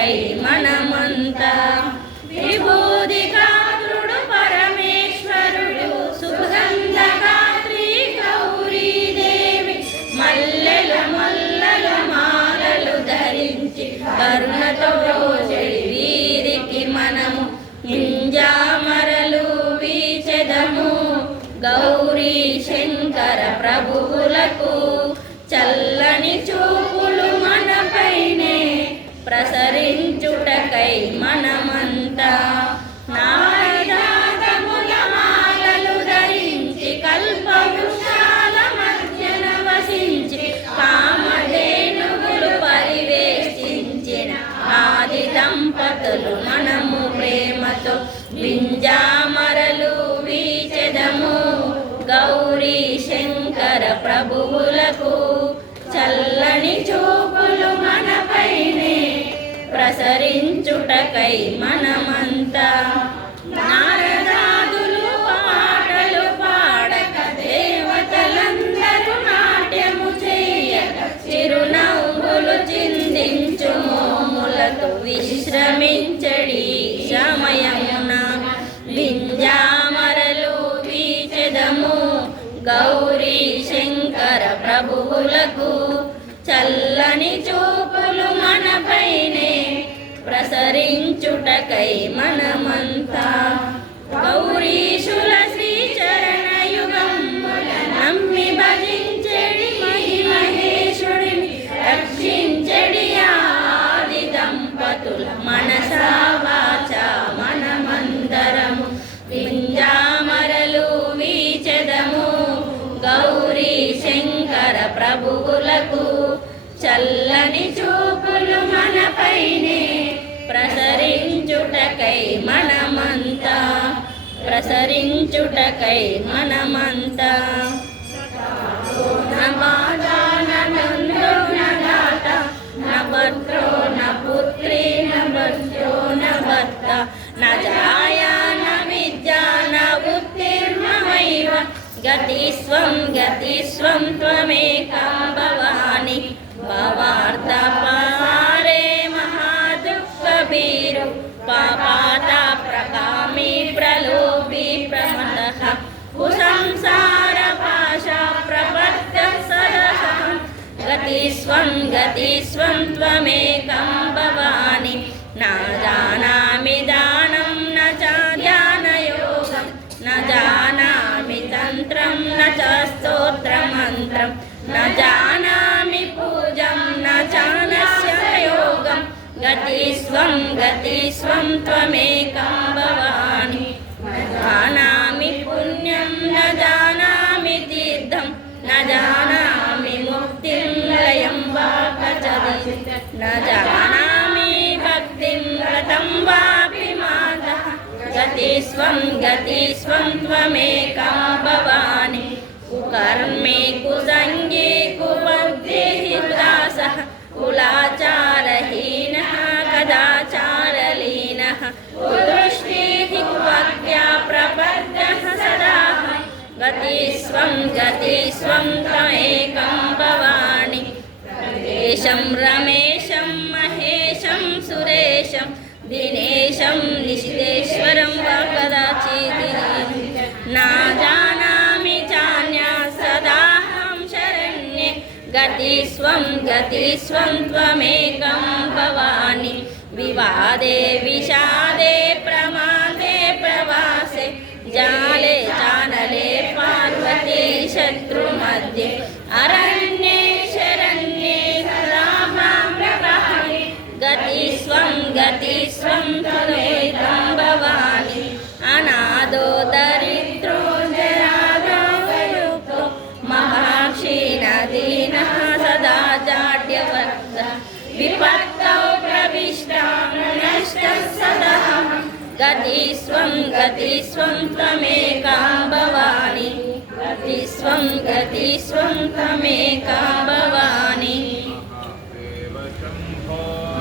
చుటకై మనమంతా విభూది కాత్రుడు పరమేశ్వరుడు సుగంధగాత్రి గౌరీదేవి మల్లెలు మల్లలు మాలలు ధరించి కరుణతో చెడి వీరికి మనము ఇంజామరలు వీచెదము గౌరీ శంకర ప్రభువులకు చల్లని చూపులు మనపైనే ప్రసరించుటకై మనమంతా నారదాగముల మాలలు ధరించి కల్పవృక్షాల మధ్యన వసించి కామధేనువులు పరివేష్టించిన ఆది దంపతులు మనము ప్రేమతో వింజామరలు వీచెదము గౌరీ శంకర ప్రభువులకు చల్లని చూపులు మనపైనే ప్రసరించుటకై మనమంతా నారదాదులు పాటలు పాడక దేవతలందరూ నాట్యము చేయక చిరునవ్వులు చిందించు మోములతో విశ్రమించడి సమయమున వింజామరలు వీచెదము గౌరీ శంకర ప్రభువులకు చల్లని చూపులు మనపైనే ప్రసరించుటకై మనమంతా గౌరీశుల శ్రీచరణయుగముల నమ్మి భజించెడి మహేశుడిని రక్షించెడి ఆది దంపతుల మనసా వాచా మనమందరము వింజామరలు వీచెదము గౌరీ శంకర ప్రభువులకు చల్లని చూపులు మనపైనే ప్రసరించుటకై మనమంతా ప్రసరించుటకై మనమంతా నభద్రో నపుత్రీ నభద్రో నభర్త నజాయా విద్యా ఉత్తీర్ణమైవ గతిస్వం గతిస్వం త్వమేకం భవాని భవార్ధపారే మహాదుఃఖభీరు పాపాత ప్రకామీ ప్రలోభీ ప్రమదః కుసంసార భాషా ప్రపద్ద సదహం గతిస్వం త్వమేకం భవాని నా జానామి దానం న ధ్యానయోగం న జానామి తంత్రం న చ స్తోత్రమంత్రం న జానామి పూజం న చానస్య యోగం గతిస్వం త్వమేకం భవాని న జానామి పుణ్యం న జానామి తీర్థం న జానామి ముక్తిం లయం వా కచది న జానామి భక్తిం వ్రతం వాపి మాతః గతిస్వం త్వమేకం భవాని కుకర్మే కుసంగే కుబద్ధి దాసః కులాచారహీనః కదాచారలీనః కుదృష్టిః కువక్త్యా ప్రపద్దః సదా గతిస్వం త్వమేకం భవాని దేశం రమేశం మహేశం సురేశం దినేశం నిశితేశ్వరం వా కదాచిత్ నా జానామి చాన్యా సదాహం శరణ్యే గతిస్వం త్వమేకం భవాని వివాదే విషాదే ప్రమాదే ప్రవాసే జాలే చానలే పార్వతీ శత్రు మధ్యే అరణ్యే శరణ్యే సదా మాం ప్రపహరి గతిస్వం త్వమేకం భవాని అనాదో దరిద్రో జరాదో వయుక్తో మహాక్షీణ దీనః సదా జాడ్యవర్త విపత్తౌ ప్రవిష్టాం నష్టః సదహం గతిస్వం త్వమేకం భవాని గతిస్వం త్వమేకం భవాని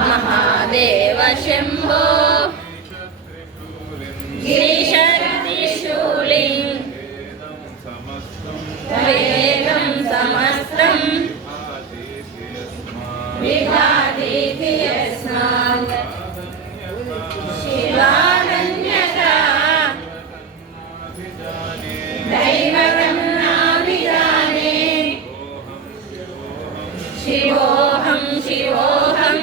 మహాదేవ శంభో గిరిశక్తిశూలిం వేదం సమస్తం విఘాతీతి యస్మాత్ शिवोऽहं शिवोऽहं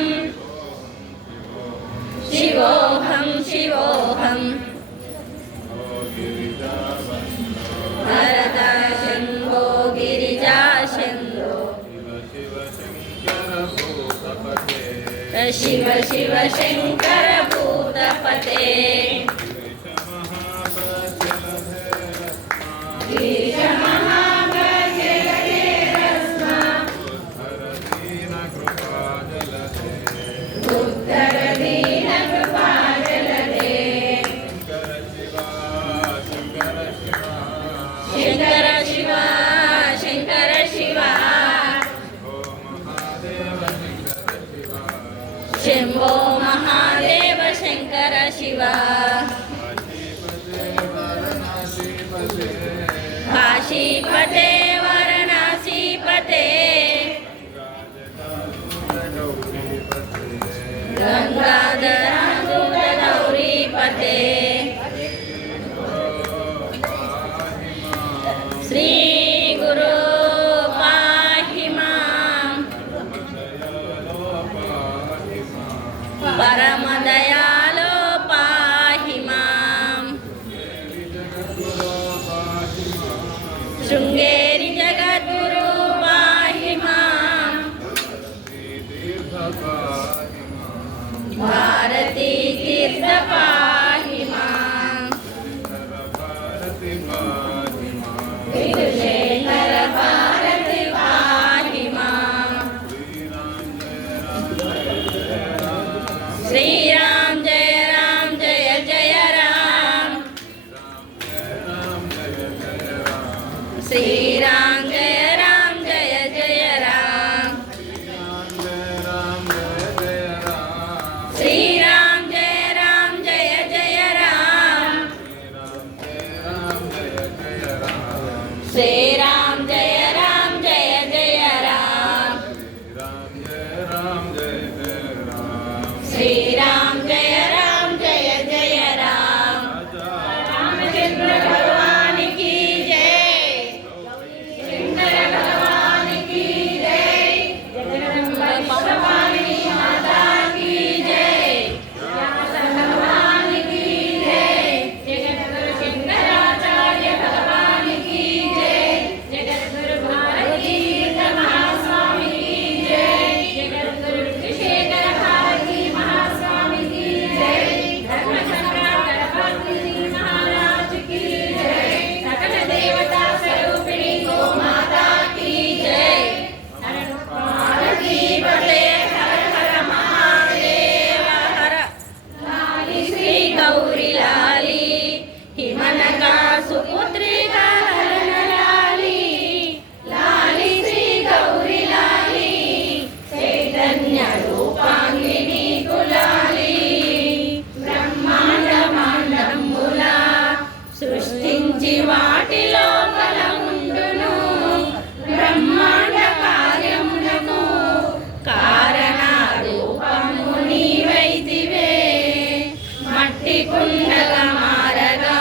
शिवोऽहं शिवोऽहं वरदा शम्भो गिरिजाशम्भो शिव शिव शङ्कर भूतपते शंकर शिवा शंकर शिवा शंभो महादेव शंकर शिवा काशीपते वाराणसीपते गंगाधर गौरीपते श्री गुरु पाहि मां परम दयालो पाहि मां शृंगेरी जगद्गुरु पाहि मां भारती तीर्थ पाहि मां विदुषेखर भारत पाहि मां श्री राम जय जय राम श्री राम जय जय राम श्री राम जय जय राम श्री राम जय जय राम श्री राम जय जय राम रामचंद्र भगवान की जय शंकर भगवान की जय जगदम्बा भवानी माता की जय भगवान की जय जगद्गुरु शंकराचार्य भगवान की जय जगद्गुरु भारती महास्वामी की जय जगद्गुरु विशेखर भारती महास्वामी की जय धर्मचक्र गणपति महाराज की जय सकल देवता स्वरूपिणी गो माता की जय पार्वतीपते हर हर महादेव हर लाली श्री गौरी लाली हिमनका सुपुत्री हरण लाली लाली श्री गौरी लाली चैतन्य रूपांगिनी कुलाली ब्रह्मांड मांडंबुला సృష్టించి వాటిలో కలముండును బ్రహ్మాండ కార్యమునకు కారణ రూపము నీవైతివే మట్టి కుండగా మారగా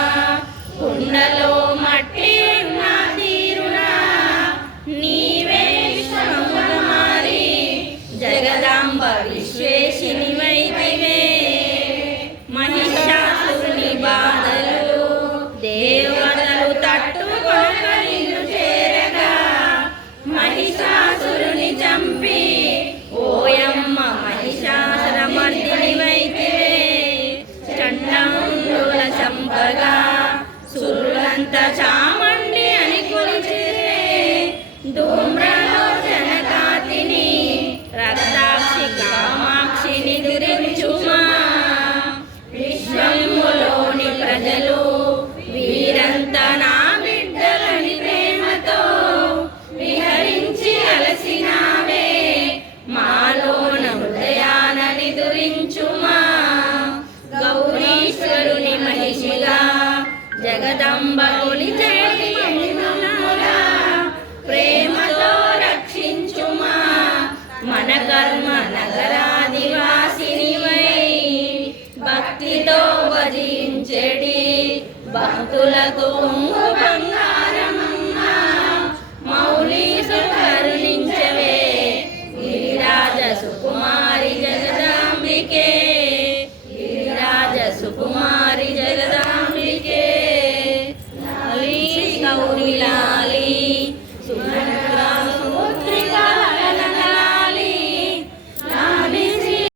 కుండలో మట్టి ఉన్న తీరునా నీవే విశ్వముగా మారి జగదాంబ విశ్వేశినివైతివే మహిషాసురుని బాధలు దేవతలు తట్టుకొనక నిన్ను చేరగా మహిషాసురుని చంపి ఓయమ్మ మహిషాసురమర్దినివైతివే చండాలుల చంపగా సురులంత చామండి అని కొలిచిరే ధూమ్రలోచన కాతిని రక్తాక్షి కామాక్షిని దురించుమా విశ్వములోని ప్రజలు వీరంతా నా బిడ్డలని ప్రేమతో విహరించి అలసినావే మాలోన హృదయానని దురించుమా గౌరీశ్వరుని మహిషిగా జగదంబ కొలిచేటి మహిమలా ప్రేమతో రక్షించుమా మన కర్మ నగరాదివాసినివై భక్తితో భజించెడి భక్తులకు బంగారు